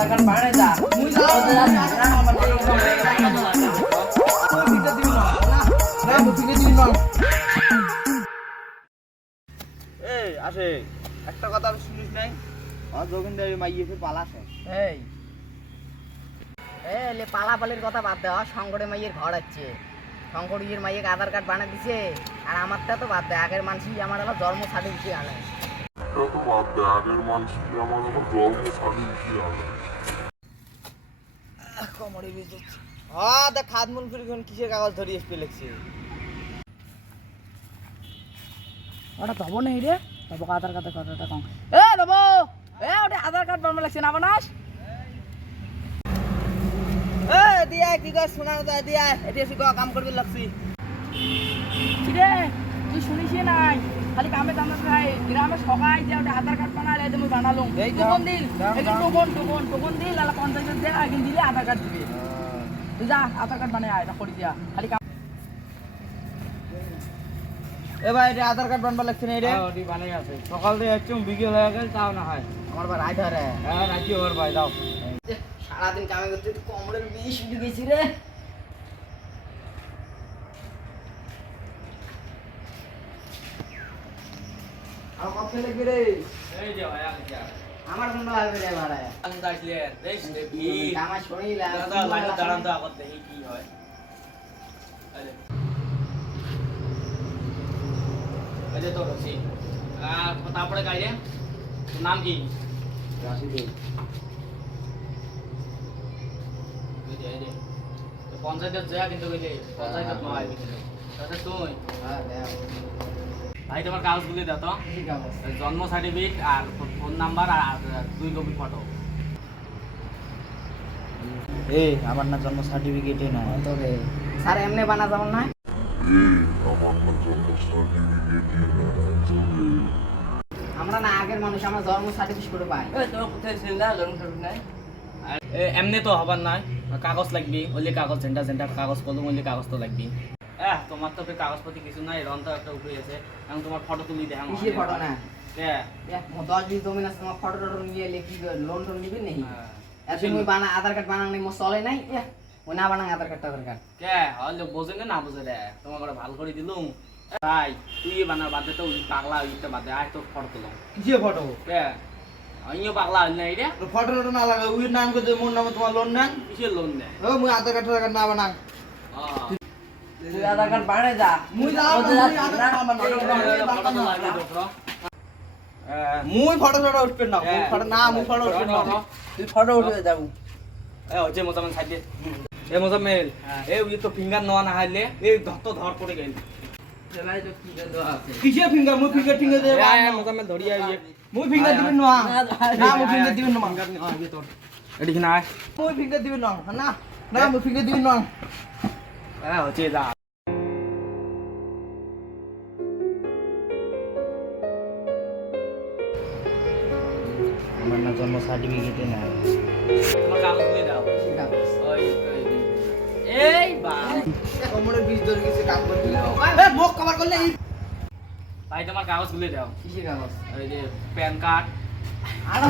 আধার card বানাই যা মুই যা এই আসে একটা কথা শুনিস নাই যোগিন্দার মাইয়ে পালাছে এই এলে পালাপালির কথা বাদ দেওয়া শঙ্করের মাইয়ের ঘর আছে শঙ্করের মাইয়ের আধার কার্ড বানিয়ে দিছে আর আমারটা তো বাদ দেয় আগের মানুষই আমার আবার জন্ম সার্টিফিকেট আনে কোমরে বিজে হ্যাঁ দেখ খাদমুল ফিরখন কিসের কাগজ ধরিয়ে এসে লিখছে ওটা ধবো নেই রে ধবো আধার কার্ডের কথাটা কম এ ধবো এ ওটা আধার কার্ড বানানো লাগছে না বানাস এ দিয়া কি কর শোনানো যায় দিয়া এটি এসে কাম করবি লাগছি কি রে তুই শুনিস নাই খালি কামে কামে খাই গ্রামে সবাই যে ওটা আধার কার্ড বানালে তুমি বানালো এই টোকন দিল একটু টোকন দিল আলা 50 টাকা একদিন দিলে আধার কার্ড দিবে তুই যা আধার কার্ড বানায় আয় করে দিয়া খালি এ ভাই এটা আধার কার্ড বানবা লাগছে না রে ওটি বানাই আছে সকাল থেকে একটু বিকেল হয়ে গেল তাও না হয় আমার ভাই রাত ধরে হ্যাঁ রাজি ওর ভাই দাও সারাদিন কামে করতে একটু কোমরের বিষ উঠে গেছি রে আর কত লাগবে রে এই যে ভাই আগে যা আমার কোন লাগবে রে ভাড়া আমি দাইলে এই যে ভি কামা শুনিলা দাদা লাইন দাঁড়ান তো আগত দেখি কি হয় আরে এই যে তো রসি তারপরে কাইরে তোর নাম কি রাশিদুল এই যে পঞ্চায়েতের যা কিন্তু কইলে পঞ্চায়েত নয় তাহলে তুই হ্যাঁ দাও ভাই তোমার কাগজগুলি দাও তো ঠিক আছে জন্ম সার্টিফিকেট আর ফোন নাম্বার আর 2 কপি ফটো এই আমার না জন্ম সার্টিফিকেটে না তবে স্যার এমনি বানা যাও না আমরা না আগের মানুষ আমরা জন্ম সার্টিফিকেট করে পাই এই তোর কোথায় ছিল না জন্ম সার্টিফিকেট নাই এমনি তো হবার নাই কাগজ লাগবি ওলি কাগজ সেন্টার কাগজ কলম ওলি কাগজ তো লাগবি তোমার তো কাগজপত্র কিছু নাই রন তো একটা উপরে আছে এখন তোমার ফটো তুলি দেখাম কিসের ফটো না হ্যাঁ 10-20 জমি আছে তোমার ফটো টটো নিয়ে লিখি লোন টোন নিবি নাকি এত তুমি বানা আধার কার্ড বানান নাই মো চলে নাই ও না বানাং আধার কার্ড কে হলে বোঝে না বোঝে রে তোমার করে ভালো করে দিলুম ভাই তুই বানার বাদে তো ওই পাগলা ওইটা বাদে আয় তো ফটো তুলুম কিসে ফটো কে আইও পাগলা হইল না রে ফটো টটো না লাগে ওই নাম করে মোর নামে তোমার লোন নেন কিসের লোন দে ও মুই আধার কার্ড না বানাং তুই আধার কার্ড বানাই যা মুই যাও মুই ফটো টটো উঠবে না ফটো না মুই ফটো উঠবে না তুই ফটো উঠে যাবো যে মোজামেল সাইডে এ মোজামেল এ ওই তো ফিঙ্গার নেওয়া না হাইলে এই ধর করে গেল কিসে ফিঙ্গার মুই ফিঙ্গার দে মোজামেল ধরি আইয়ে মুই ফিঙ্গার দিবেন না না মুই ফিঙ্গার দিবেন না এটি কি না মুই ফিঙ্গার দিবেন না না না মুই ফিঙ্গার দিবেন না হচ্ছে যা আমার না জন্ম সার্টিফিকেটে না তোমার কাগজ দিয়ে দাও ঠিক আছে ওই এই বা কোমরের বীজ ধরে গেছে কাম করতে এ মুখ কভার করলে ভাই তোমার কাগজগুলো দাও কিসের কাগজ ওই যে প্যান কার্ড আর